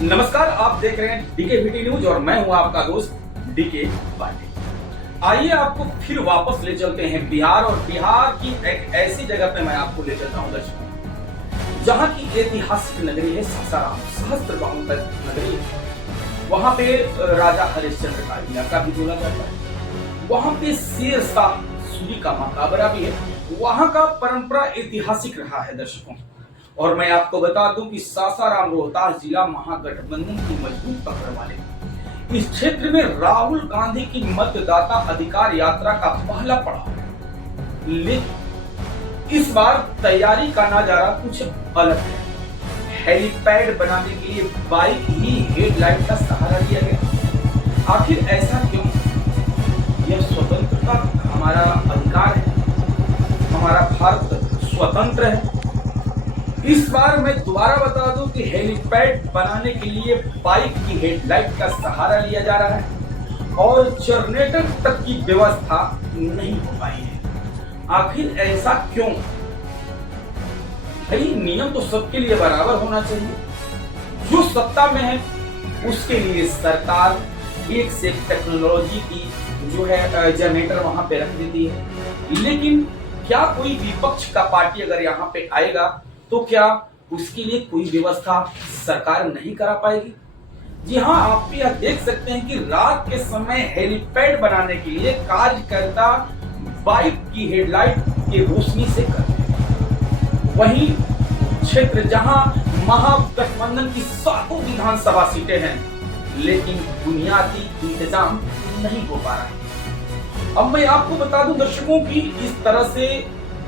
नमस्कार, आप देख रहे हैं डीके न्यूज और मैं हूं आपका दोस्त डीके पांडे। आइए आपको फिर वापस ले चलते हैं बिहार, और बिहार की एक ऐसी जगह पे मैं आपको ले चलता हूं दर्शकों, जहां की ऐतिहासिक नगरी है सासाराम, सहस्त्रबाहु नगरी है। वहां पे राजा हरिश्चंद्र का इलाका भी बोला जाता है। वहां पे शेर शाह सूरी का मकबरा भी है। वहां का परंपरा ऐतिहासिक रहा है दर्शकों। और मैं आपको बता दूं कि सासाराम रोहतास जिला महागठबंधन की मजबूत पकड़ वाले इस क्षेत्र में राहुल गांधी की मतदाता अधिकार यात्रा का पहला पड़ाव। लेकिन इस बार तैयारी का नजारा कुछ अलग है। हेलीपैड बनाने के लिए बाइक ही हेडलाइट का सहारा लिया गया। आखिर ऐसा क्यों? यह स्वतंत्रता हमारा अधिकार है, हमारा भारत स्वतंत्र है। इस बार मैं दोबारा बता दूं कि हेलीपैड बनाने के लिए बाइक की हेडलाइट का सहारा लिया जा रहा है और जनरेटर तक की व्यवस्था नहीं हो पाई है। आखिर ऐसा क्यों? भाई, नियम तो सबके लिए बराबर होना चाहिए। जो सत्ता में है उसके लिए सरकार एक से टेक्नोलॉजी की जो है जनरेटर वहां पे रख देती है। लेकिन क्या कोई विपक्ष का पार्टी अगर यहाँ पे आएगा तो क्या उसके लिए कोई व्यवस्था सरकार नहीं करा पाएगी? जी हाँ, आप भी यह देख सकते हैं कि रात के समय हेलीपैड बनाने के लिए कार्यकर्ता बाइक की हेडलाइट की रोशनी से करते हैं। वहीं क्षेत्र जहां महागठबंधन की 7 विधानसभा सीटें हैं, लेकिन बुनियादी इंतजाम नहीं हो पा रहा है। अब मैं आपको बता दूं दर्शकों की इस तरह से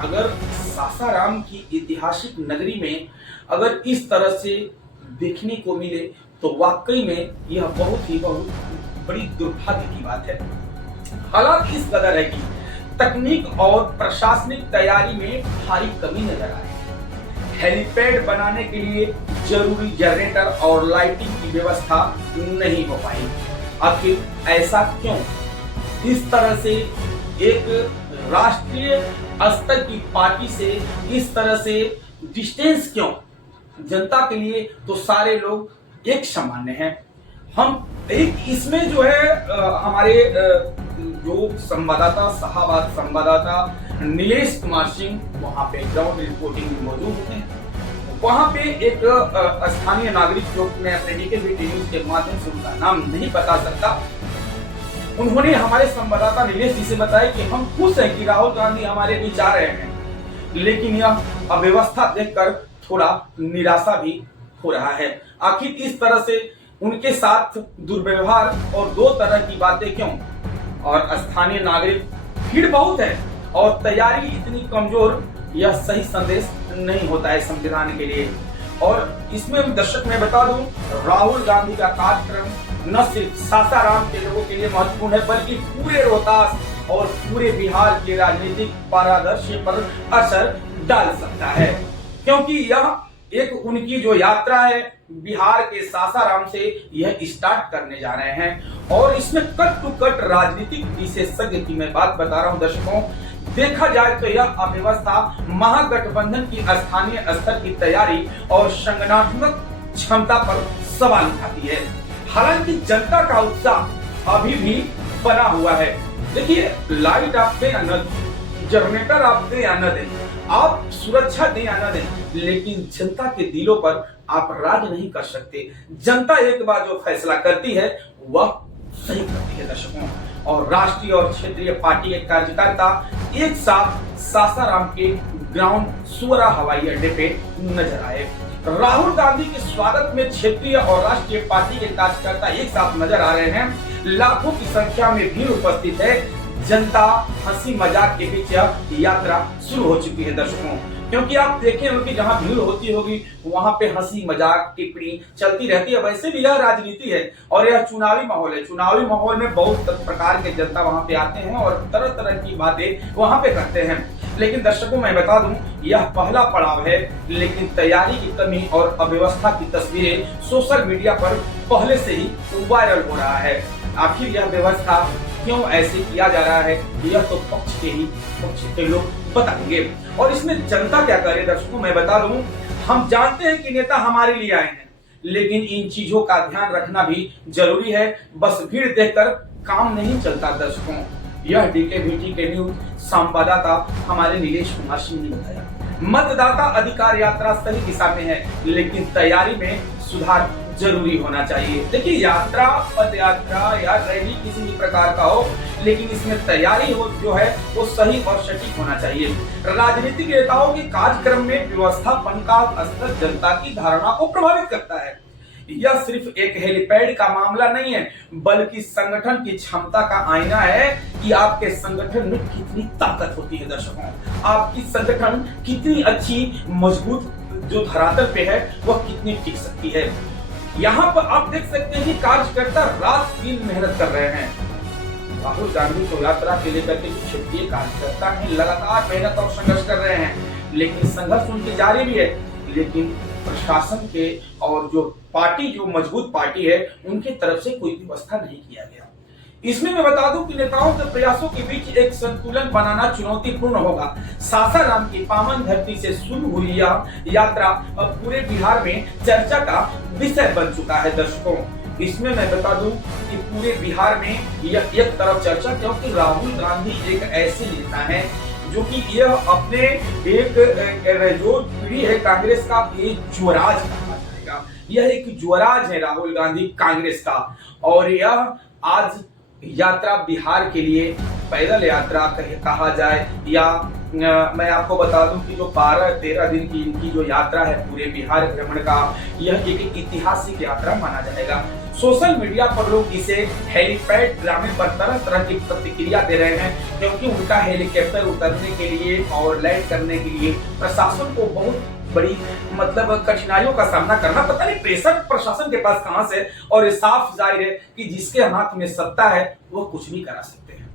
अगर सासाराम की ऐतिहासिक नगरी में अगर इस तरह से देखने को मिले तो वाकई में यह बहुत बड़ी दुर्भाग्य की बात है। हालात इस कदर है कि तकनीक और प्रशासनिक तैयारी में भारी कमी नजर आ रही है। हेलीपैड बनाने के लिए जरूरी जनरेटर और लाइटिंग की व्यवस्था नहीं हो पाई। आखिर ऐसा क्यों? इस तरह से एक राष्ट्रीय स्तर की पार्टी से इस तरह से डिस्टेंस क्यों? जनता के लिए तो सारे लोग एक सामान्य हैं। हम एक इसमें जो है हमारे जो संवाददाता नीलेश कुमार सिंह वहां पे ग्राउंड रिपोर्टिंग में मौजूद होते हैं। वहां पे एक स्थानीय नागरिक जो मैं अपने डीके न्यूज के माध्यम से उनका नाम नहीं बता सकता, उन्होंने हमारे संवाददाता नीलेश जी से बताया कि हम खुश हैं कि राहुल गांधी हमारे बीच आ रहे हैं, लेकिन यह अव्यवस्था देखकर थोड़ा निराशा भी हो रहा है। आखिर इस तरह से उनके साथ दुर्व्यवहार और 2 तरह की बातें क्यों? और स्थानीय नागरिक भीड़ बहुत है और तैयारी इतनी कमजोर, यह सही संदेश नहीं होता है संविधान के लिए। और इसमें दर्शक मैं बता दूं, राहुल गांधी का कार्यक्रम न सिर्फ सासाराम के लोगों के लिए महत्वपूर्ण है, बल्कि पूरे रोहतास और पूरे बिहार के राजनीतिक पारदर्शी पर असर डाल सकता है, क्योंकि यह एक उनकी जो यात्रा है बिहार के सासाराम से यह स्टार्ट करने जा रहे हैं। और इसमें कट टू कट राजनीतिक विशेषज्ञ की मैं बात बता रहा हूं दर्शकों। देखा जाए तो यह अव्यवस्था महागठबंधन की स्थानीय स्तर की तैयारी और संगठनात्मक क्षमता पर सवाल उठाती है। हालांकि जनता का उत्साह अभी भी बना हुआ है। देखिए, लाइट आप दें या न दें, जनरेटर आप दें या न दें, आप सुरक्षा दें या न दें, लेकिन जनता के दिलों पर आप राज नहीं कर सकते। जनता एक बार जो फैसला करती है वह सही करती है दर्शकों। और राष्ट्रीय और क्षेत्रीय पार्टी के कार्यकर्ता एक साथ सासाराम के ग्राउंड सुवरा हवाई अड्डे पे नजर आए। राहुल गांधी के स्वागत में क्षेत्रीय और राष्ट्रीय पार्टी के कार्यकर्ता एक साथ नजर आ रहे हैं। लाखों की संख्या में भीड़ उपस्थित है। जनता हंसी मजाक के बीच यात्रा शुरू हो चुकी है दर्शकों, क्योंकि आप देखे होंगे जहां भीड़ होती होगी वहां पे हंसी मजाक टिप्पणी चलती रहती है। वैसे भी यह राजनीति है और यह चुनावी माहौल है। चुनावी माहौल में बहुत प्रकार के जनता वहां पे आते हैं और तरह तरह की बातें वहां पे करते हैं। लेकिन दर्शकों मैं बता दूं, यह पहला पड़ाव है, लेकिन तैयारी की कमी और अव्यवस्था की तस्वीरें सोशल मीडिया पर पहले से ही वायरल हो रहा है। आखिर यह व्यवस्था क्यों ऐसे किया जा रहा है, यह तो पक्ष के लोग बताएंगे। और इसमें जनता क्या करे दर्शकों मैं बता दूं, हम जानते हैं कि नेता हमारे लिए आए हैं, लेकिन इन चीजों का ध्यान रखना भी जरूरी है। बस भीड़ देखकर काम नहीं चलता दर्शकों। यह डीकेबीटी के न्यूज संवाददाता हमारे नीलेश कुमार सिंह ने बताया। मतदाता अधिकार यात्रा सही दिशा में है, लेकिन तैयारी में सुधार जरूरी होना चाहिए। देखिए, यात्रा, पद यात्रा या रैली किसी भी प्रकार का हो, लेकिन इसमें तैयारी हो जो है वो सही और सटीक होना चाहिए। राजनीतिक नेताओं के कार्यक्रम में व्यवस्थापन का स्तर जनता की धारणा को प्रभावित करता है। यह सिर्फ एक हेलीपैड का मामला नहीं है, बल्कि संगठन की क्षमता का आईना है कि आपके संगठन में कितनी ताकत होती है। दर्शकों, आपकी संगठन कितनी अच्छी मजबूत जो धरातल पे है वह कितनी टिक सकती है। यहाँ पर आप देख सकते हैं कि कार्यकर्ता रात दिन मेहनत कर रहे हैं। राहुल गांधी को यात्रा के लेकर के क्षेत्रीय कार्यकर्ता हैं, लगातार मेहनत और संघर्ष कर रहे हैं, लेकिन संघर्ष उनकी जारी भी है। लेकिन प्रशासन के और जो पार्टी, जो मजबूत पार्टी है, उनकी तरफ से कोई व्यवस्था नहीं किया गया। इसमें मैं बता दूं कि नेताओं के प्रयासों के बीच एक संतुलन बनाना चुनौतीपूर्ण होगा। सासाराम की पावन धरती से शुरू हुई यह यात्रा अब पूरे बिहार में चर्चा का विषय बन चुका है। दर्शकों, इसमें मैं बता दूं कि पूरे बिहार में यह एक तरफ चर्चा, क्योंकि राहुल गांधी एक ऐसे नेता है जो कि यह अपने एक जो पीढ़ी है कांग्रेस का एक युवराज कहा जाएगा। यह एक युवराज है राहुल गांधी कांग्रेस का, और यह आज यात्रा बिहार के लिए पैदल यात्रा कहा जाए या मैं आपको बता दूं कि जो 12-13 दिन की इनकी जो यात्रा है पूरे बिहार भ्रमण का, यह एक ऐतिहासिक यात्रा माना जाएगा। सोशल मीडिया पर लोग इसे हेलीपैड ड्रामे पर तरह तरह की प्रतिक्रिया दे रहे हैं, क्योंकि उनका हेलीकॉप्टर उतरने के लिए और लैंड करने के लिए प्रशासन को बहुत बड़ी कठिनाइयों का सामना करना, पता नहीं प्रेशर प्रशासन के पास कहां से। और साफ जाहिर है कि जिसके हाथ में सत्ता है वो कुछ भी करा सकते हैं।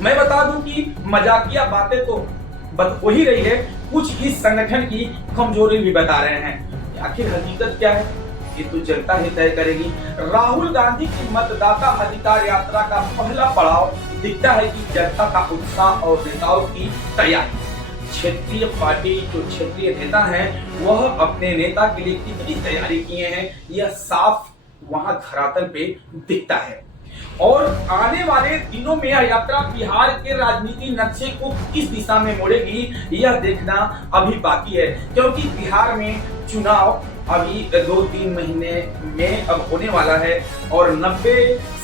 मैं बता दूं कि मजाकिया बातें तो हो ही रही है, कुछ इस संगठन की कमजोरी भी बता रहे हैं। आखिर हकीकत क्या है ये तो जनता ही तय करेगी। राहुल गांधी की मतदाता अधिकार यात्रा का पहला पड़ाव दिखता है कि जनता का उत्साह और नेताओं की तैयारी। क्षेत्रीय पार्टी, जो क्षेत्रीय नेता हैं, वह अपने नेता के लिए कितनी तैयारी किए हैं यह साफ वहां धरातल पे दिखता है। और आने वाले दिनों में यह यात्रा बिहार के राजनीति नक्शे को किस दिशा में मोड़ेगी यह देखना अभी बाकी है, क्योंकि बिहार में चुनाव अभी 2-3 महीने में अब होने वाला है, और 90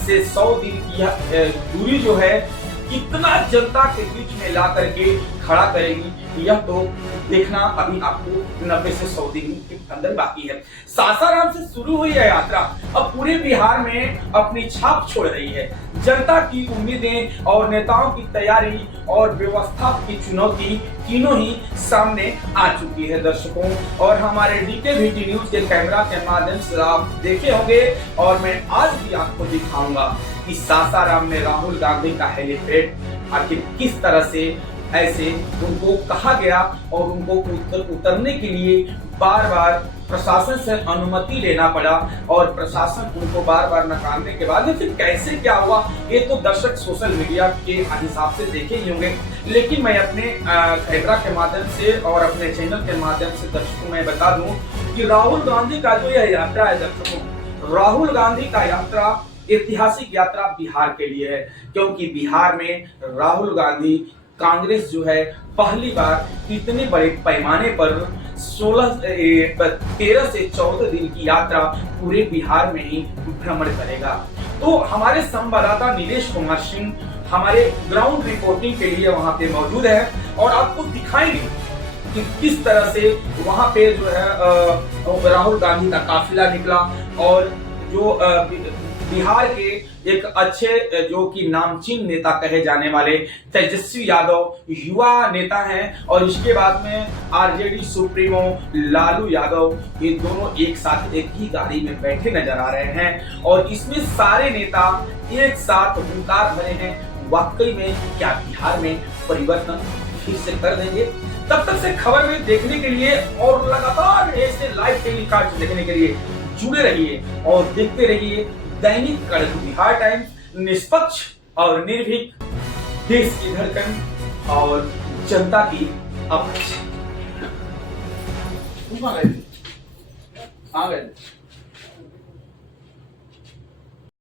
से 100 दिन की यह दूरी जो है कितना जनता के बीच में ला करके खड़ा करेगी यह तो देखना अभी आपको 90 से 100 दिन के अंदर बाकी है। सासाराम से शुरू हुई है यात्रा अब पूरे बिहार में अपनी छाप छोड़ रही है। जनता की उम्मीदें और नेताओं की तैयारी और व्यवस्था की चुनौती तीनों ही सामने आ चुकी है दर्शकों। और हमारे डीकेबीटी न्यूज के कैमरा के माध्यम से आप देखे होंगे, और मैं आज भी आपको दिखाऊंगा कि सासाराम में राहुल गांधी का हेलीपैड आखिर किस तरह से ऐसे उनको कहा गया और उनको उतरने के लिए बार बार प्रशासन से अनुमति लेना पड़ा, और प्रशासन उनको बार बार नकारने के बाद फिर कैसे क्या हुआ ये तो दर्शक सोशल मीडिया के हिसाब से देखे ही होंगे। लेकिन मैं अपने कैमरा के माध्यम से और अपने चैनल के माध्यम से दर्शकों मैं बता दूं कि राहुल गांधी का जो यह यात्रा है दर्शकों, राहुल गांधी का यात्रा ऐतिहासिक यात्रा बिहार के लिए है, क्योंकि बिहार में राहुल गांधी कांग्रेस जो है पहली बार इतने बड़े पैमाने पर 13 से 14 दिन की यात्रा पूरे बिहार में ही भ्रमण करेगा। तो हमारे संवाददाता नीलेश कुमार सिंह हमारे ग्राउंड रिपोर्टिंग के लिए वहां पे मौजूद है, और आपको दिखाएंगे कि किस तरह से वहां पे जो है राहुल गांधी का काफिला निकला, और जो बिहार के एक अच्छे जो कि नामचीन नेता कहे जाने वाले तेजस्वी यादव युवा नेता हैं, और इसके बाद में आरजेडी सुप्रीमो लालू यादव, ये दोनों एक साथ एक ही गाड़ी में बैठे नजर आ रहे हैं, और इसमें सारे नेता एक साथ हुंकार भरे हैं। वाकई में क्या बिहार में परिवर्तन फिर से कर देंगे? तब तक से खबर में देखने के लिए और लगातार ऐसे लाइव टेलीकास्ट देखने के लिए जुड़े रहिए और देखते रहिए दैनिक कड़क बिहार टाइम्स, निष्पक्ष और निर्भीक, देश की धड़कन और जनता की आवाज। हाँ वैसे